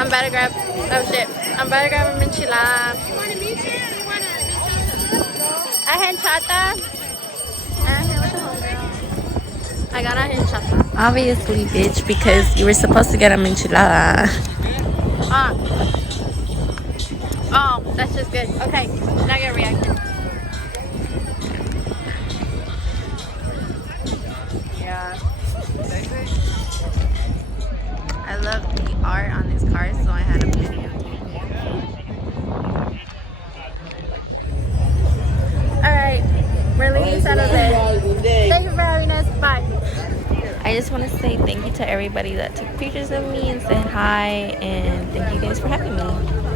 I'm about to grab. Oh shit! I'm about to grab a enchilada. A henchata. I got a henchata. Obviously, bitch, because you were supposed to get a enchilada. Oh, that's just good. Okay, now your reaction. Yeah. I love the art on this car, so I had a video. Alright, we're leaving San Jose. Thank you for having us. Bye. I just want to say thank you to everybody that took pictures of me and said hi, and thank you guys for having me.